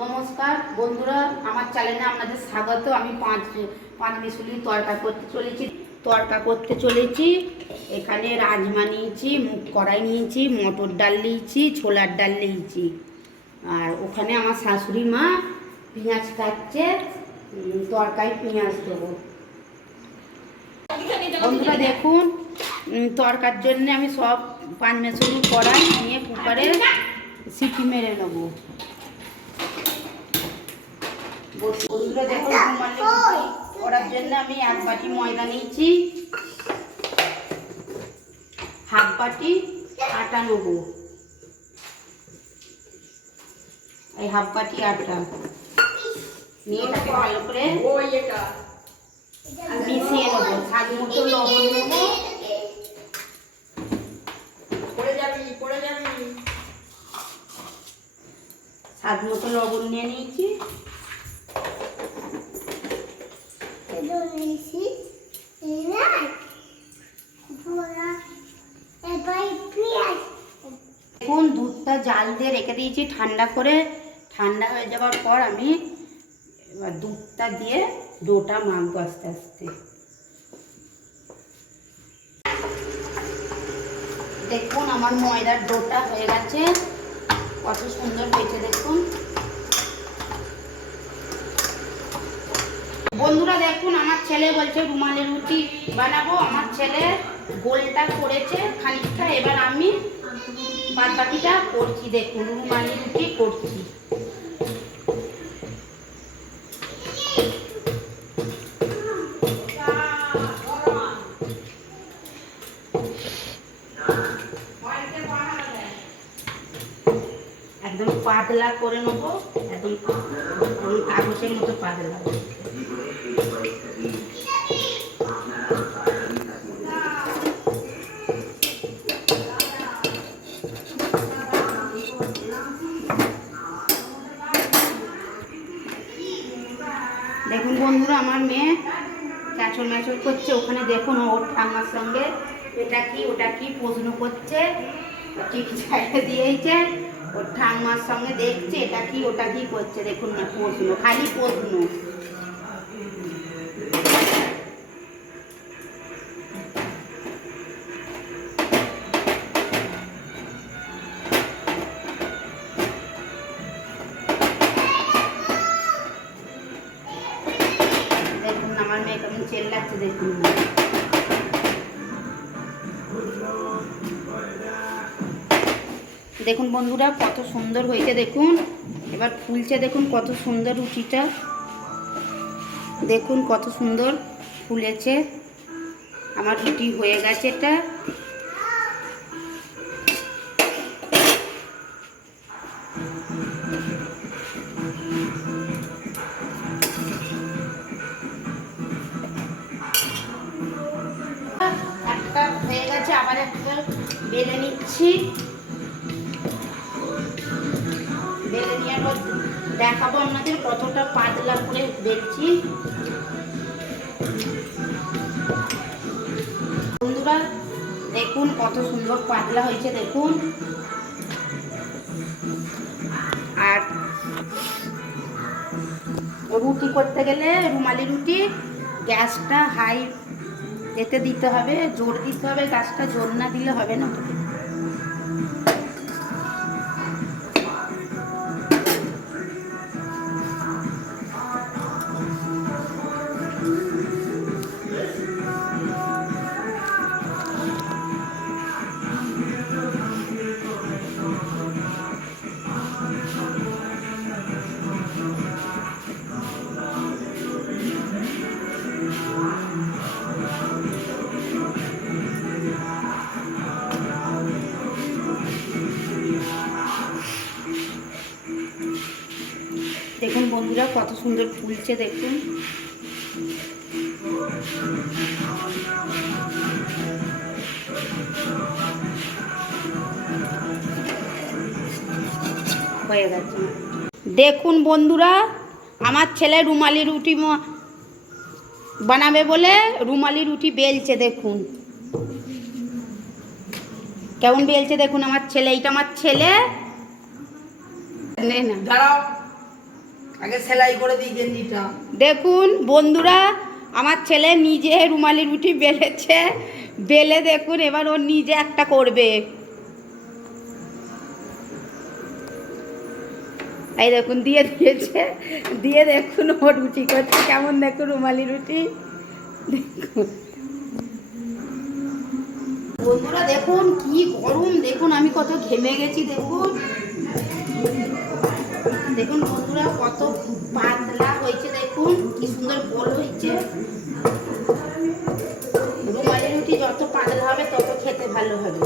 নমস্কার বন্ধুরা, আমার চ্যানেলে আপনাদের স্বাগত। আমি পাঁচ মিশুলি তড়কা করতে চলেছি। এখানে রাজমা নিয়েছি, মুগ কড়াই নিয়েছি, মটর ডাল নিয়েছি, ছোলার ডাল নিয়েছি। আর ওখানে আমার শাশুড়ি মা পেঁয়াজ কাটছে, তরকায় পেঁয়াজ দেবো। বন্ধুরা দেখুন, তরকার জন্য আমি সব পাঁচ মিশুলি কড়াই নিয়ে কুকারে সিটি মেরে নেবো। বন্ধুরা দেখুন, করার জন্য আমি 1 বাটি ময়দা নিয়েছি, হাফ বাটি আটা নেব। এই হাফ বাটি আটা নিয়ে এটাকে ভালো করে মিশিয়ে নেব। স্বাদ মতো লবণ নেব, স্বাদ মতো লবণ নিয়ে নিয়েছি। দেখুন, দুধটা জাল দিয়ে রেখে দিয়েছি ঠান্ডা করে। ঠান্ডা হয়ে যাওয়ার পর আমি এবার দুধটা দিয়ে ডোটা মাখবো আস্তে আস্তে। দেখুন, আমার ময়দার ডোটা হয়ে গেছে, কত সুন্দর হয়েছে দেখুন। বন্ধুরা দেখুন, আমার ছেলে বলছে রুমালি রুটি বানাবো। আমার ছেলে গোলটা করেছে খানিকটা, এবার আমি বাদ বাকিটা করছি। দেখুন, রুমালি রুটি করছি। একদম পাতলা করে নেবো, একদম কাগজের মতো পাতলা। দেখুন বন্ধুরা, আমার মেয়ে ক্যাচর ম্যাচর করছে ওখানে। দেখুন, ওর ঠাম্মার সঙ্গে এটা কি ওটা কি প্রশ্ন করছে, ঠিক জায়গা দিয়েছে। ওর ঠাম্মার সঙ্গে দেখছে এটা কি ওটা কি করছে। দেখুন না, প্রশ্ন, খালি প্রশ্ন। দেখুন আমার মেয়ে কেমন চেল্লাচ্ছে, দেখুন। দেখুন বন্ধুরা, কত সুন্দর হয়েছে দেখুন। এবার ফুলছে, দেখুন কত সুন্দর রুটিটা। দেখুন কত সুন্দর ফুলেছে। আমার রুটি হয়ে গেছে। এটা একটা হয়ে গেছে, আবার একটা বেলে নিচ্ছি। বেলে নেওয়ার পর দেখাবো আপনাদের কতটা পাতলা করে বেলছি। বন্ধুরা দেখুন কত সুন্দর পাতলা হয়েছে দেখুন। আর রুটি করতে গেলে, রুমালি রুটি, গ্যাসটা হাই এতে দিতে হবে, জোর দিতে হবে। গ্যাসটা জোর না দিলে হবে না। দেখুন বন্ধুরা কত সুন্দর ফুলছে দেখুন। হয়ে গেছে। দেখুন বন্ধুরা, আমার ছেলে রুমালি রুটি বানাবে বলে রুমালি রুটি বেলছে। দেখুন কেমন বেলছে দেখুন আমার ছেলে। এইটা আমার ছেলে। দাঁড়াও, আগে সেলাই করে দিই গেঞ্জিটা। দেখুন বন্ধুরা, আমার ছেলে নিজে রুমালি রুটি বেলেছে, বেলে দেখুন এবার ও নিজে একটা করবে। এই দেখুন দিয়ে দিয়েছে, দিয়ে দেখুন ও রুটি করছে কেমন, দেখুন রুমালি রুটি দেখুন। বন্ধুরা দেখুন কি গরম, দেখুন আমি কত ঘেমে গেছি, দেখুন দেখুন বন্ধুরা কত পাতলা হয়েছে, দেখুন কি সুন্দর গোল হয়েছে। রুমালি রুটি যত পাতলা হবে তত খেতে ভালো হবে।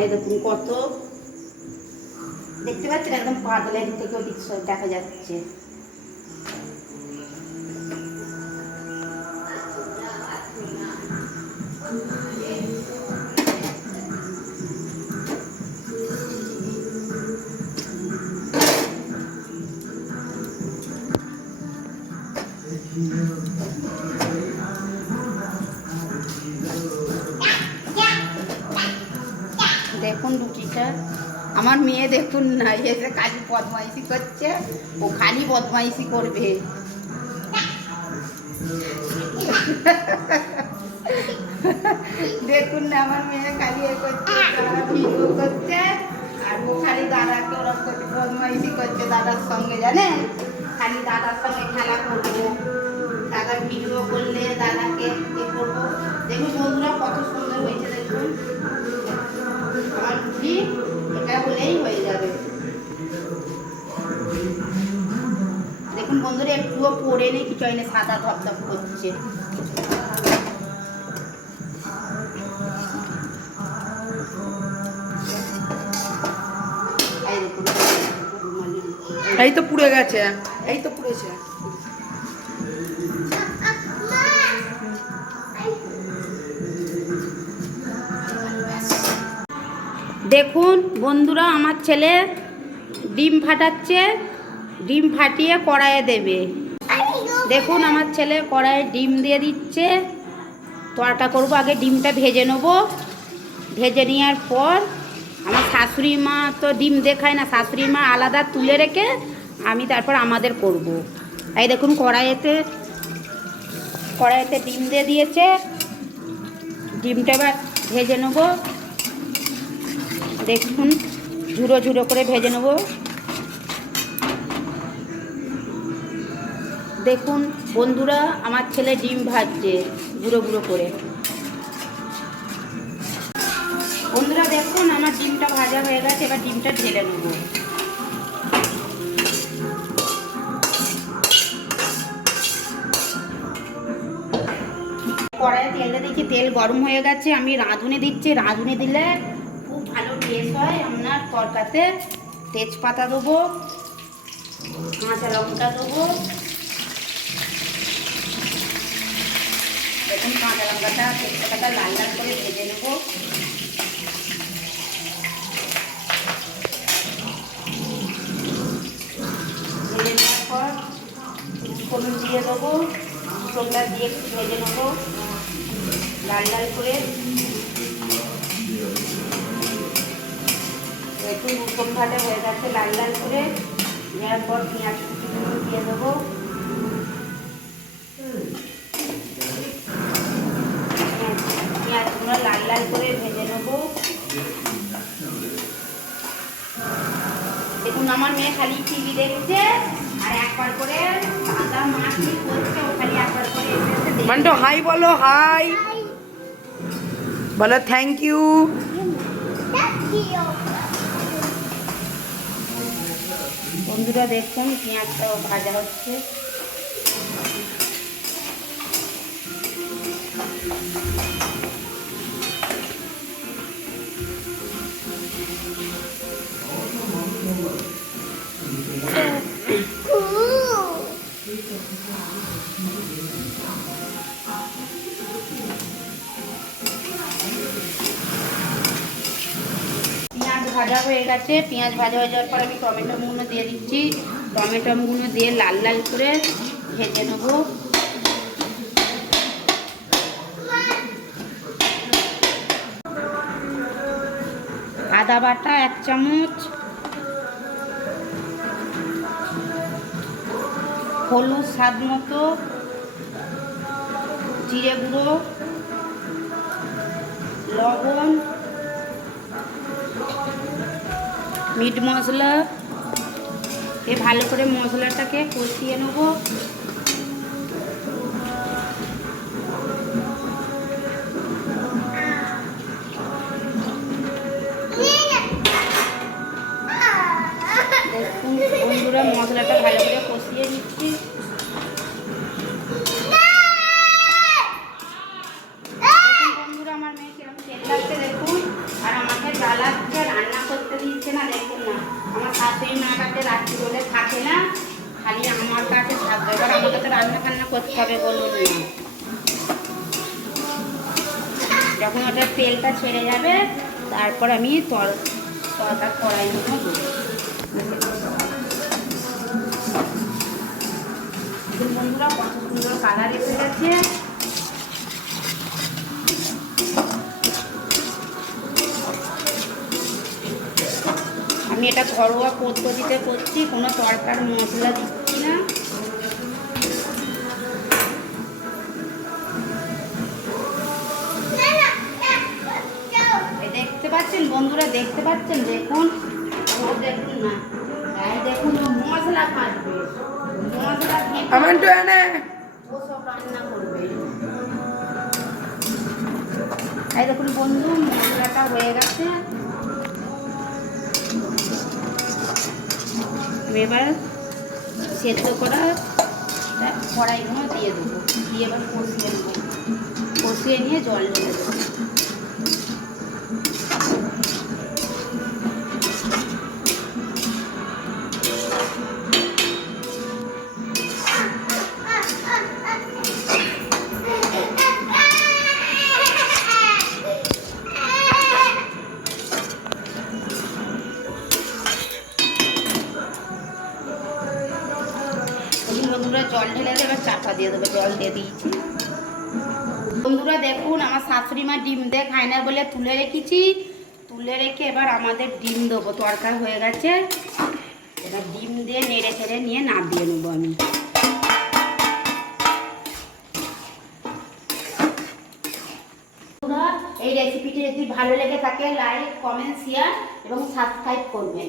এই দেখুন কত, দেখতে পাচ্ছেন একদম পাতলা, এদিক থেকে ওদিক সব দেখা যাচ্ছে। দেখুন রুটিটা, আমার মেয়ে দেখুন না এসে খালি বদমাইশি করছে, ও খালি বদমাইশি করবে। দেখুন না আমার মেয়ে খালি এ করছে, ভিডিও করছে, আর ও খালি দাদাকে ওরকম করছে, বদমাইশি করছে দাদার সঙ্গে, জানেন খালি দাদার সঙ্গে খেলা করবো, দাদা ভিডিও করলে দাদাকে এ করবো। দেখুন বন্ধুরা কত সুন্দর হয়েছে, দেখুন আমার রুটি এটা হলেই হয়ে যাবে। দেখুন বন্ধুরা একটুও পড়ে নেই, কিছু হয়নি, সাদা ধপধপ করছে। এই তো পুড়ে গেছে, এই তো পুড়েছে। দেখুন বন্ধুরা আমার ছেলে ডিম ফাটাচ্ছে, ডিম ফাটিয়ে কড়াইয়ে দেবে। দেখুন আমার ছেলে কড়াইয়ে ডিম দিয়ে দিচ্ছে, তরকা করবো, আগে ডিমটা ভেজে নেবো। ভেজে নেওয়ার পর আমার শাশুড়ি মা তো ডিম দেখায় না, শাশুড়ি মা আলাদা তুলে রেখে আমি তারপর আমাদের করব। এই দেখুন কড়াইতে ডিম দিয়ে দিয়েছে, ডিমটা এবার ভেজে নেবো। দেখুন ঝুড়ো ঝুড়ো করে ভেজে নেব। দেখুন বন্ধুরা আমার ছেলে ডিম ভাজছে গুঁড়ো গুঁড়ো করে। বন্ধুরা দেখুন আমার ডিমটা ভাজা হয়ে গেছে, এবার ডিমটা ঢেলে নেব। কড়াইয়ে তেলটা দেখি তেল গরম হয়ে গেছে, আমি রাঁধুনি দিচ্ছি। রাঁধুনি দিলে খুব ভালো টেস্ট হয় আপনার তরকাতে। তেজপাতা দেবো, কাঁচা লঙ্কা দেবো। দেখুন কাঁচা লঙ্কাটা তেজপাতাটা লাল লাল করে ভেজে নেব। ভেজে নেওয়ার পর ফোড়ন দিয়ে দেবো, ফোড়নটা দিয়ে একটু ভেজে নেবো লাল লাল করে। একটু রসুন ভাজা হয়ে গেছে লাল লাল করে, দেওয়ার পর পেঁয়াজ দিয়ে দেবো। পেঁয়াজগুলো লাল লাল করে ভেজে নেবো। দেখুন আমার মেয়ে খালি টিভি দেখছে আর একবার করে দাদা মা কি করছে ও খালি একবার করে এসে মান্টু হাই বলো, হাই বলো, থ্যাংক ইউ। বন্ধুরা দেখুন পেঁয়াজটাও ভাজা হচ্ছে। ভাজা হয়ে গেছে, পেঁয়াজ ভাজা হয়ে যাওয়ার পর আমি টমেটোগুলো দিয়ে দিচ্ছি। টমেটোগুলো দিয়ে লাল লাল করে ভেজে নেব। আদা বাটা 1 চামচ, হলুদ স্বাদ মতো, জিরে গুঁড়ো, লবণ, মিট মশলা, ভালো করে মশলাটাকে কষিয়ে নেব। দেখুন বন্ধুরা মশলাটা ভালো করে কষিয়ে নিচ্ছি। বন্ধুরা আমার মেয়ে কিরকম তেল লাগছে দেখুন, আর আমাকে জ্বালাচ্ছে, রান্না করতে দিচ্ছে না। দেখুন না, আমার শাশুড়ি মাটাকে রাত্রি বলে থাকে না, খালি আমার কাছে থাকবে। এবার আমাকে তো রান্না ফান্না করতে হবে বলুন না। যখন ওটা তেলটা ছেড়ে যাবে তারপর আমি তরকা কড়াই দেবো। বন্ধুরা কত সুন্দর কালার এসে গেছে। আমি এটা ঘরোয়া পদ্ধতিতে করছি, কোনো তরকার মশলা দিচ্ছি না। দেখতে পাচ্ছেন বন্ধুরা, দেখতে পাচ্ছেন? দেখুন দেখুন না, দেখুন মশলা কাটবে, মশলা আমার তো এনে ওসব রান্না করবে। এই দেখুন বন্ধু, মশলাটা হয়ে গেছে। আমি এবার সেদ্ধ করা কড়াইগুলো দিয়ে দেবো, দিয়ে এবার কষিয়ে নেবো, কষিয়ে নিয়ে জল ঢেলে দেবো। বন্ধুরা জল ঢেলে দেবে, এবার চাপা দিয়ে দেবে, জল দিয়ে দিয়েছি। বন্ধুরা দেখুন, আমার শাশুড়ি মা ডিম দিয়ে খায় না বলে তুলে রেখেছি, তুলে রেখে এবার আমাদের ডিম দেবো। তরকার হয়ে গেছে, এবার ডিম দিয়ে নেড়ে ছেড়ে নিয়ে নামিয়ে নেবো আমি। এই রেসিপিটি যদি ভালো লেগে থাকে লাইক, কমেন্ট, শেয়ার এবং সাবস্ক্রাইব করবেন।